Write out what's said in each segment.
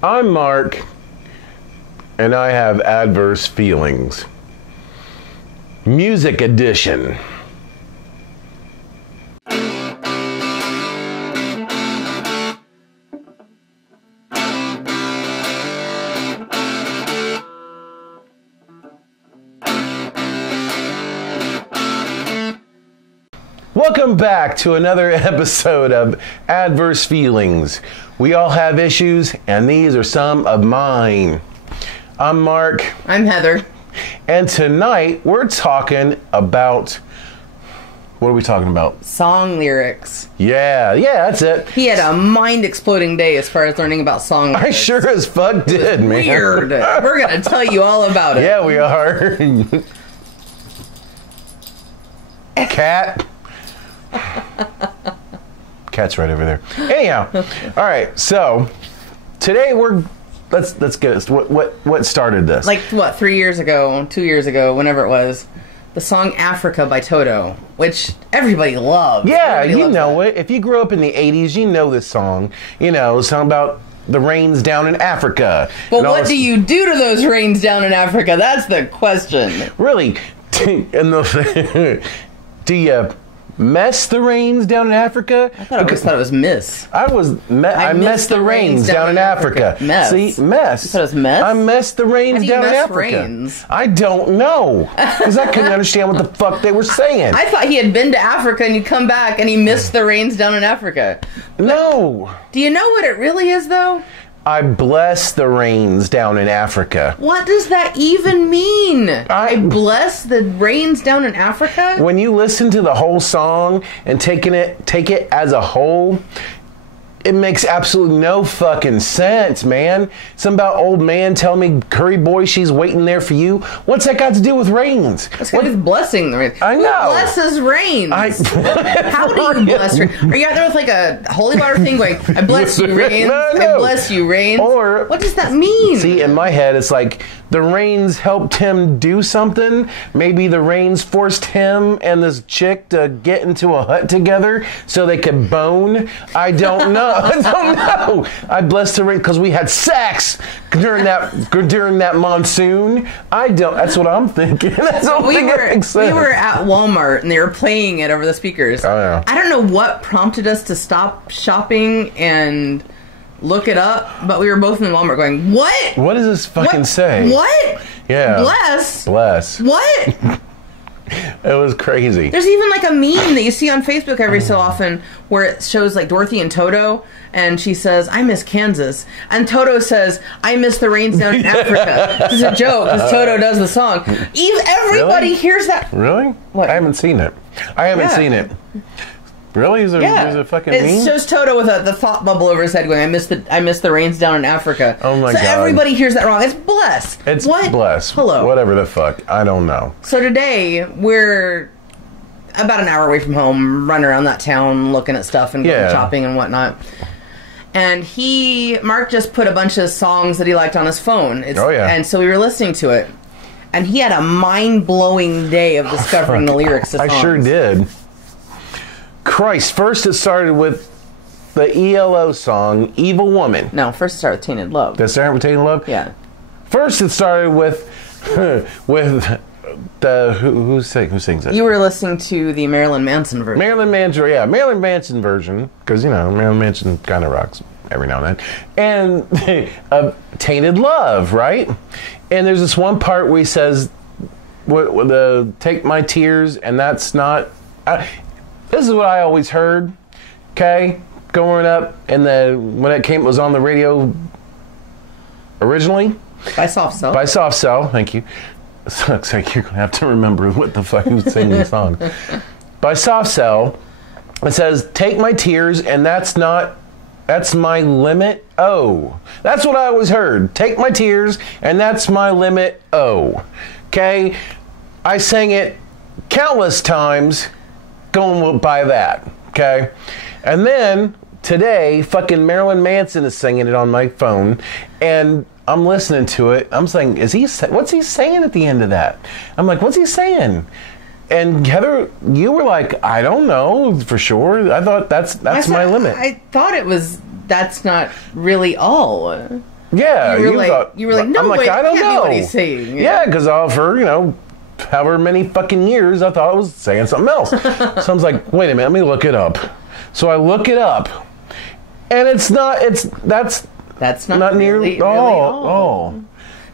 I'm Mark, and I have adverse feelings. Music edition. Welcome back to another episode of Adverse Feelings. We all have issues, and these are some of mine. I'm Mark. I'm Heather. And tonight, we're talking about... What are we talking about? Song lyrics. Yeah, that's it. He had a mind-exploding day as far as learning about song lyrics. I sure as fuck did, man. Weird. We're going to tell you all about it. Yeah, we are. Cat. Cat's right over there. Anyhow, all right. So today let's get us. What started this? Like what? 3 years ago, 2 years ago, whenever it was, the song "Africa" by Toto, which everybody loved. Yeah, you know it. If you grew up in the '80s, you know this song. You know, it's something about the rains down in Africa. But what do you do to those rains down in Africa? That's the question. Really, do you mess the rains down in Africa? I thought it was miss. I messed the rains down in Africa. Mess. See, mess. You thought it was mess? I messed the rains down in Africa. Rains? I don't know. Because I couldn't understand what the fuck they were saying. I thought he had been to Africa and he'd come back and he missed the rains down in Africa. No. Do you know what it really is, though? I bless the rains down in Africa. What does that even mean? I bless the rains down in Africa? When you listen to the whole song and take it as a whole, it makes absolutely no fucking sense, man. Something about old man telling me, "Curry boy, she's waiting there for you." What's that got to do with rains? What's got to do with blessing the rains? I know. Who blesses rains? How do you bless rains? Are you out there with like a holy water thing going, "I bless you, rains. No. I bless you, rains"? Or what does that mean? See, in my head, it's like the rains helped him do something. Maybe the rains forced him and this chick to get into a hut together so they could bone. I don't know. I don't know. I blessed the rain because we had sex during that monsoon. That's what I'm thinking. That's what we were at Walmart and they were playing it over the speakers. Oh, yeah. I don't know what prompted us to stop shopping and look it up, but we were both in Walmart going, "What? What does this fucking say? What? Yeah. Bless. What?" It was crazy. There's even like a meme that you see on Facebook every so often where it shows like Dorothy and Toto, and she says, "I miss Kansas," and Toto says, "I miss the rains down in Africa." This is a joke because Toto does the song. Everybody hears that. Really? What? I haven't seen it. Seen it. Really? There's a fucking meme? It shows Toto with the thought bubble over his head going, I miss the rains down in Africa. Oh my God. So everybody hears that wrong. It's bless. It's what? Bless. Hello. Whatever the fuck. I don't know. So today, we're about an hour away from home, running around that town, looking at stuff and going shopping and whatnot. And Mark just put a bunch of songs that he liked on his phone. And so we were listening to it. And he had a mind-blowing day of discovering the lyrics to songs. I sure did. Christ, first it started with the E.L.O. song, "Evil Woman." No, first it started with "Tainted Love." Did it start with "Tainted Love"? Yeah. First it started with the who sings it? You were listening to the Marilyn Manson version. Marilyn Manson version, because Marilyn Manson kind of rocks every now and then. And "Tainted Love," right? And there's this one part where he says, "Take my tears," and that's not. This is what I always heard, okay, growing up, and when it was on the radio originally. By Soft Cell. By Soft Cell, thank you. Looks like you're going to have to remember what the fuck who's singing the song. By Soft Cell, it says, "Take my tears, and that's my limit, oh." That's what I always heard. Take my tears, and that's my limit, oh. Okay? I sang it countless times going by that, okay? And then today, fucking Marilyn Manson is singing it on my phone, and I'm listening to it. I'm saying, what's he saying at the end of that? I'm like, what's he saying? And Heather, you were like, I don't know for sure. I thought that's my limit. I thought it was, that's not really all. Yeah, you were like, no, I'm like, wait, I don't can't be know what he's saying. Yeah, because for however many fucking years, I thought I was saying something else. So I was like, wait a minute, let me look it up. So I look it up, and that's not nearly all.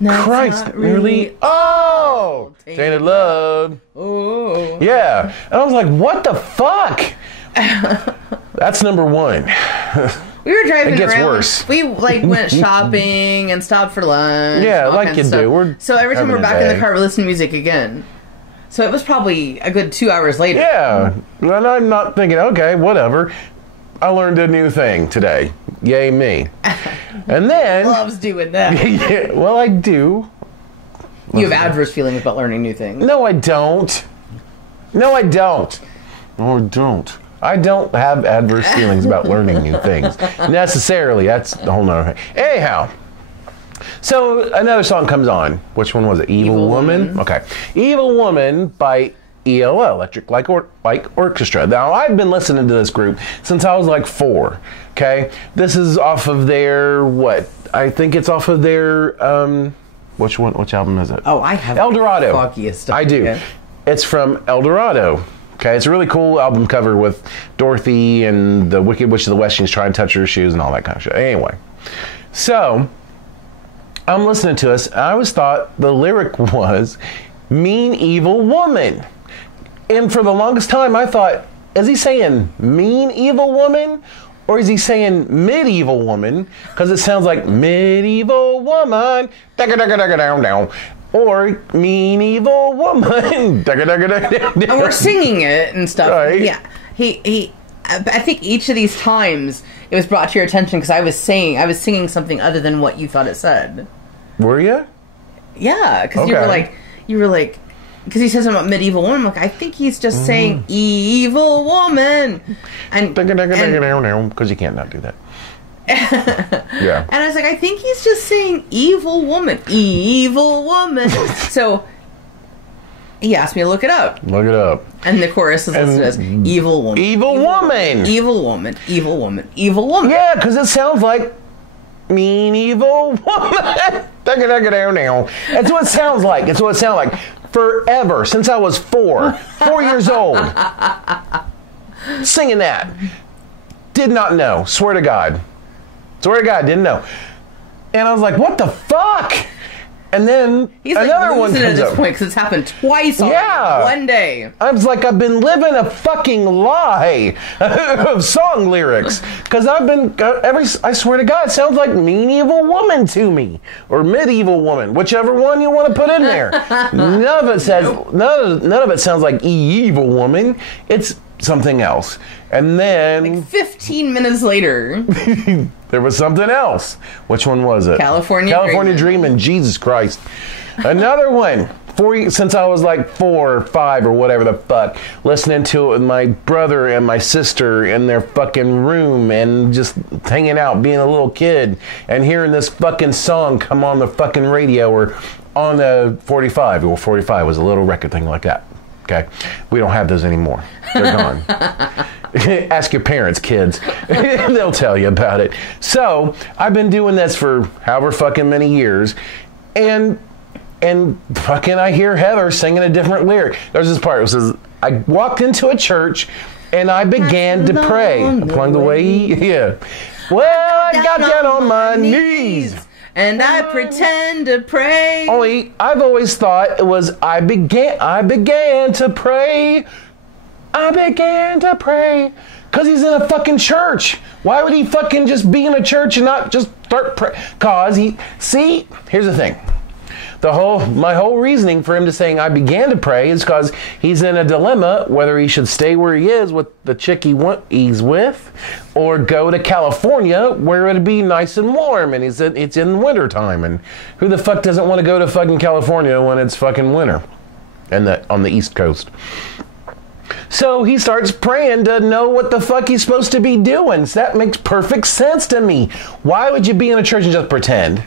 That's Christ, not really all. Tainted love. Oh. Yeah, and I was like, what the fuck? That's number one. We were driving it gets around. Worse. We went shopping and stopped for lunch. Yeah, like you do. So every time we're back in the car, we're listening to music again. So it was probably a good 2 hours later. Yeah, and I'm not thinking, okay, whatever. I learned a new thing today. Yay me. And then... loves doing that. Yeah, well, I do. You have adverse feelings about learning new things. No, I don't. I don't have adverse feelings about learning new things. Necessarily. That's the whole nother thing. Anyhow. So another song comes on. Which one was it? Evil Woman? Okay. Evil Woman by E.L.O, Electric Light Orchestra. Now, I've been listening to this group since I was like 4. Okay? This is off of their, I think it's off of their, which album is it? Oh, I have El Dorado. Foggiest stuff. I do. Okay. It's from El Dorado. Okay, it's a really cool album cover with Dorothy and the Wicked Witch of the West. She's trying to touch her shoes and all that kind of shit. Anyway, so I'm listening to this, and I always thought the lyric was mean, evil woman. And for the longest time, I thought, is he saying mean, evil woman? Or is he saying medieval woman? Because it sounds like medieval woman. Or mean evil woman. And we're singing it and stuff. Right. Yeah. I think each of these times it was brought to your attention because I was singing something other than what you thought it said. Were you? Yeah, because you were like, because he says something about medieval woman. I'm like, I think he's just saying evil woman. And because you can't not do that. Yeah. And I was like, I think he's just saying evil woman. Evil woman. So he asked me to look it up. Look it up. And the chorus is listed as evil woman. Evil woman. Evil woman. Evil woman. Evil woman. Yeah, because it sounds like mean evil woman. That's what it sounds like. It's what it sounds like. Forever, since I was 4 years old. Singing that. Did not know. Swear to God, didn't know. And I was like, what the fuck? And then he's another like one comes at this up. point because it's happened twice already. Yeah. One day. I was like, I've been living a fucking lie of song lyrics. Because I've been, I swear to God, it sounds like mean evil woman to me. Or medieval woman. Whichever one you want to put in there. None of it says, none of it sounds like evil woman. It's something else. And then... like 15 minutes later... there was something else. Which one was it? California Dreamin'. Jesus Christ. Another one. Since I was like 4 or 5 or whatever the fuck, listening to it with my brother and my sister in their fucking room and just hanging out, being a little kid, and hearing this fucking song come on the fucking radio or on the 45. Well, 45 was a little record thing like that. Okay? We don't have those anymore. They're gone. Ask your parents, kids. They'll tell you about it. So, I've been doing this for however fucking many years, and fucking I hear Heather singing a different lyric. There's this part. It says, I walked into a church, and I began to pray. Along the way, yeah. Well, I got down on my knees. And I pretend to pray. Only, I've always thought it was, I began to pray. I began to pray. Because he's in a fucking church. Why would he fucking just be in a church and not just start praying? Because here's the thing. My whole reasoning for him to saying I began to pray is because he's in a dilemma whether he should stay where he is with the chick he's with or go to California where it'd be nice and warm and it's in winter time, and who the fuck doesn't want to go to fucking California when it's fucking winter and on the East Coast? So he starts praying to know what the fuck he's supposed to be doing. So that makes perfect sense to me. Why would you be in a church and just pretend?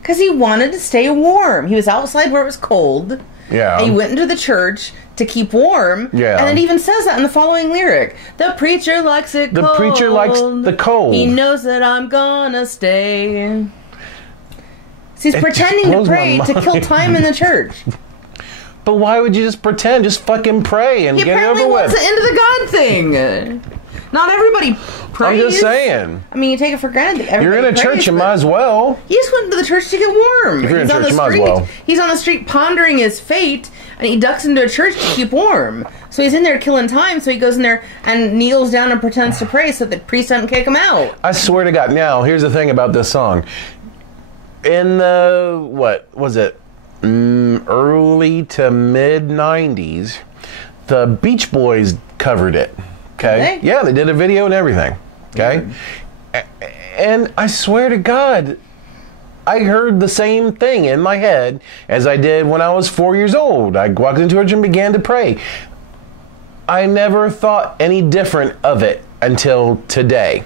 Because he wanted to stay warm. He was outside where it was cold. Yeah. And he went into the church to keep warm. Yeah. And it even says that in the following lyric. The preacher likes it cold. The preacher likes the cold. He knows that I'm gonna stay. So he's pretending to pray to kill time in the church. But why would you just pretend? Just fucking pray and get it over with. He apparently wants the end of the God thing. Not everybody prays. I'm just saying. I mean, you take it for granted. You're in a church, you might as well. He just went to the church to get warm. If you're in church, you might as well. He's on the street pondering his fate, and he ducks into a church to keep warm. So he's in there killing time, so he goes in there and kneels down and pretends to pray so that the priest doesn't kick him out. I swear to God. Now, here's the thing about this song. In the, what was it, early to mid-90s, the Beach Boys covered it. Okay? Yeah, they did a video and everything. Okay? And I swear to God, I heard the same thing in my head as I did when I was 4 years old. I walked into church and began to pray. I never thought any different of it until today.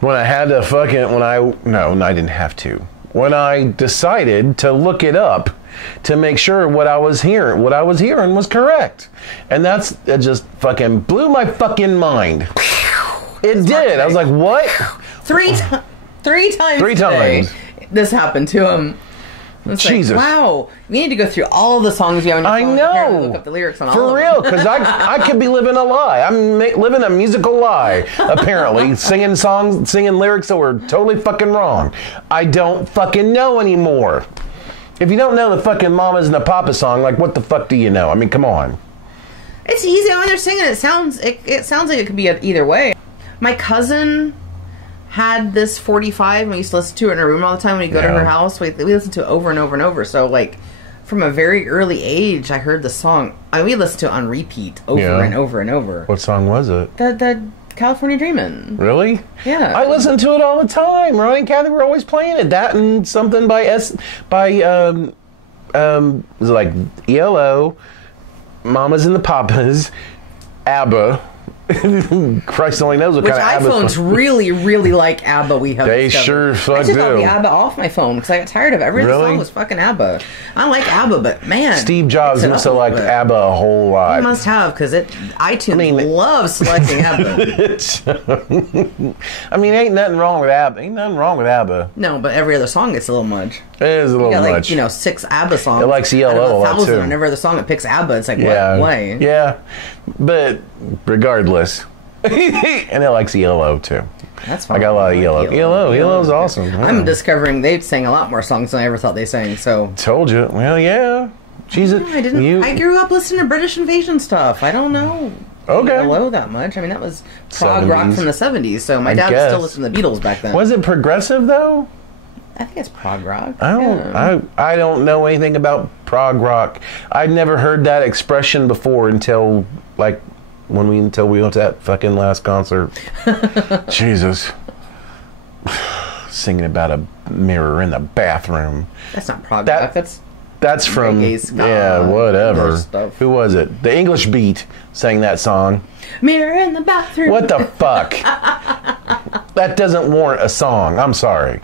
When I had to I didn't have to. When I decided to look it up to make sure what I was hearing was correct. And it just fucking blew my fucking mind. It did. I was like, what? Three times. This happened to him. Jesus. Like, wow. We need to go through all the songs you have on your phone. I know. And look up the lyrics on all For of real, them. because I could be living a lie. I'm living a musical lie, apparently. Singing lyrics that were totally fucking wrong. I don't fucking know anymore. If you don't know the fucking Mamas and the Papa song, like, what the fuck do you know? I mean, come on. It's easy when they're singing. It sounds like it could be either way. My cousin had this 45 and we used to listen to it in her room all the time when we go to her house. We listened to it over and over and over. So, like, from a very early age, I heard the song. We listened to it on repeat over and over and over. What song was it? The California Dreamin'. Really? Yeah. I listened to it all the time. Ryan and Kathy were always playing it. That and something by was it like E.L.O, Mamas and the Papas, ABBA. Christ only knows what kind of ABBA. Which iPhones really, really like ABBA. We have They discovered. sure fuck I took do. all the ABBA off my phone because I got tired of it. Every Really? song was fucking ABBA. I like ABBA, but man, Steve Jobs must have liked ABBA a whole lot. He must have because iTunes loves selecting ABBA. I mean, ain't nothing wrong with ABBA. Ain't nothing wrong with ABBA. No, but every other song gets a little much. It is a little much. Like, 6 ABBA songs. It likes E.L.O. a lot too. And every other song it picks ABBA. It's like, what? Why? Yeah, but regardless. And it likes E.L.O. too. That's fine. I got a lot of E.L.O. E.L.O.'s awesome. Yeah. I'm discovering they sang a lot more songs than I ever thought they sang. So told you. Well, yeah. I grew up listening to British Invasion stuff. I don't know. E.L.O. that much. I mean, that was prog rock from the 70s. So my dad still listened to the Beatles back then. Was it progressive though? I think it's prog rock. I don't know anything about prog rock. I'd never heard that expression before until like. Until we went to that fucking last concert. Jesus. Singing about a mirror in the bathroom. That's not prog rock. That's from whatever. Who was it? The English Beat sang that song. Mirror in the bathroom. What the fuck? That doesn't warrant a song. I'm sorry.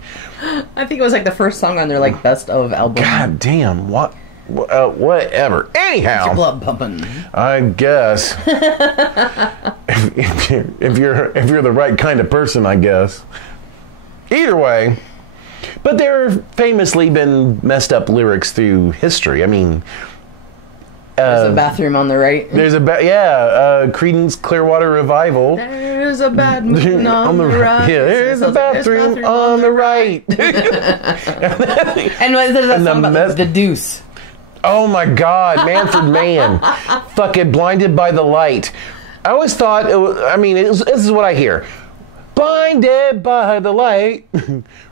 I think it was like the first song on their like best of album. God damn, what? Whatever. Anyhow, your blood pumping. I guess if you're the right kind of person, I guess. Either way, but there have famously been messed up lyrics through history. I mean, there's a bathroom on the right. There's Creedence Clearwater Revival. There's a bad moon on the right. Yeah, there's a bathroom on the right. And what is it? The Deuce. Oh my God, Manfred Mann, fucking blinded by the light. I always thought, this is what I hear. Blinded by the light,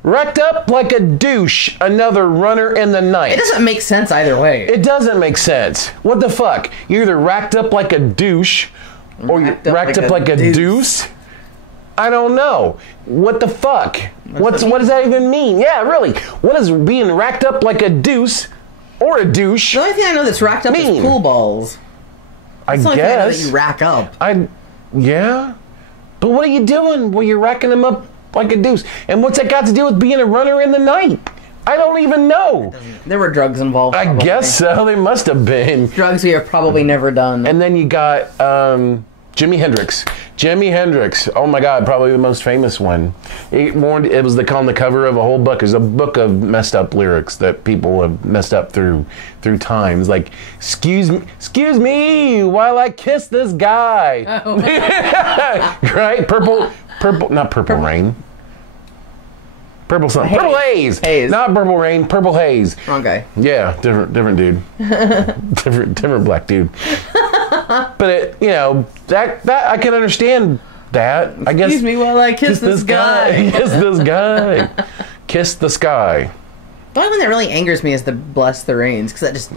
wrecked up like a douche, another runner in the night. It doesn't make sense either way. It doesn't make sense. What the fuck? You're either racked up like a douche, or you're racked up like a deuce. I don't know. What the fuck? What does that even mean? Yeah, really. What is being racked up like a deuce? Or a douche. The only thing I know that's racked up is pool balls. I guess. Thing I know that you rack up. Yeah. But what are you doing when you're racking them up like a deuce? And what's that got to do with being a runner in the night? I don't even know. There were drugs involved. I guess so. They must have been. Drugs we have probably never done. And then you got Jimi Hendrix. Jimi Hendrix. Oh my God, probably the most famous one. It was on the cover of a whole book. It's a book of messed up lyrics that people have messed up through time. It's like, excuse me, while I kiss this guy. Oh. Right? Not purple rain. Purple something. Haze. Purple haze. Haze. Not purple rain. Purple haze. Wrong guy. Yeah, different dude. different black dude. But that I can understand that. I guess. Excuse me while I kiss this guy. Kiss this guy. Kiss the sky. The only one that really angers me is the Bless the Rains, because that just.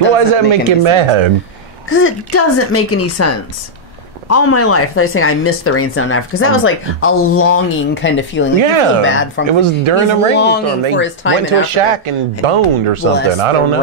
Why does that make you mad? Because it doesn't make any sense. All my life, I saying I miss the rains down in Africa, because that was like a longing kind of feeling. Like you feel bad from. It was during a rainstorm. They went to a shack and boned or something. I don't know.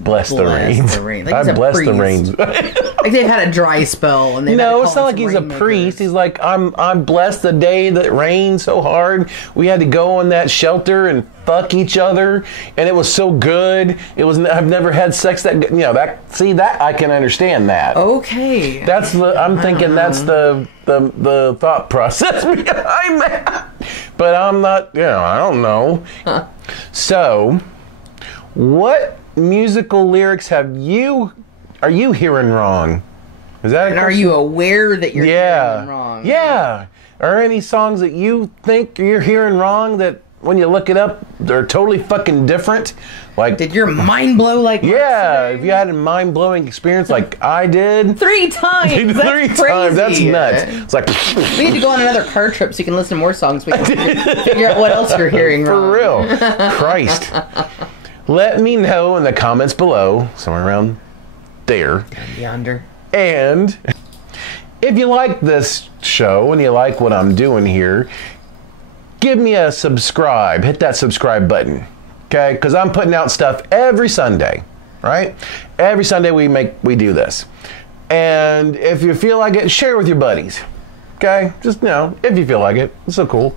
Bless the rains. Like I bless the rains. Like they've had a dry spell, and no, it's not like he's a priest. He's like, I'm blessed the day that rained so hard. We had to go in that shelter and fuck each other, and it was so good. I've never had sex that good. That I can understand that. Okay. I'm thinking that's the thought process behind that. But I'm not, I don't know. Huh. So, what musical lyrics are you hearing wrong? Is that? And are you aware that you're hearing them wrong? Yeah. Are any songs that you think you're hearing wrong that when you look it up, they're totally fucking different? Like, did your mind blow like yeah, if you had a mind-blowing experience like I did. 3 times! That's crazy. That's nuts. It's like... We need to go on another car trip so you can listen to more songs. We can figure out what else you're hearing wrong. For real. Christ. Let me know in the comments below, somewhere around there. Yonder. And if you like this show and you like what I'm doing here, give me a subscribe. Hit that subscribe button. Okay? Because I'm putting out stuff every Sunday. Right? Every Sunday we do this. And if you feel like it, share it with your buddies. Okay? Just, if you feel like it. It's so cool.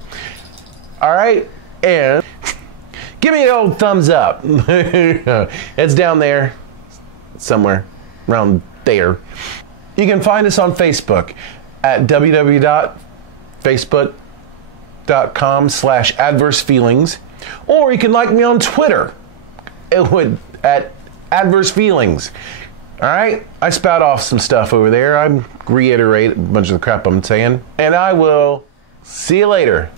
All right? And give me an old thumbs up. It's down there. Somewhere. Around there. You can find us on Facebook at www.facebook.com/adversefeelings, or you can like me on Twitter at adversefeelings. All right, I spout off some stuff over there. I reiterate a bunch of the crap I'm saying, and I will see you later.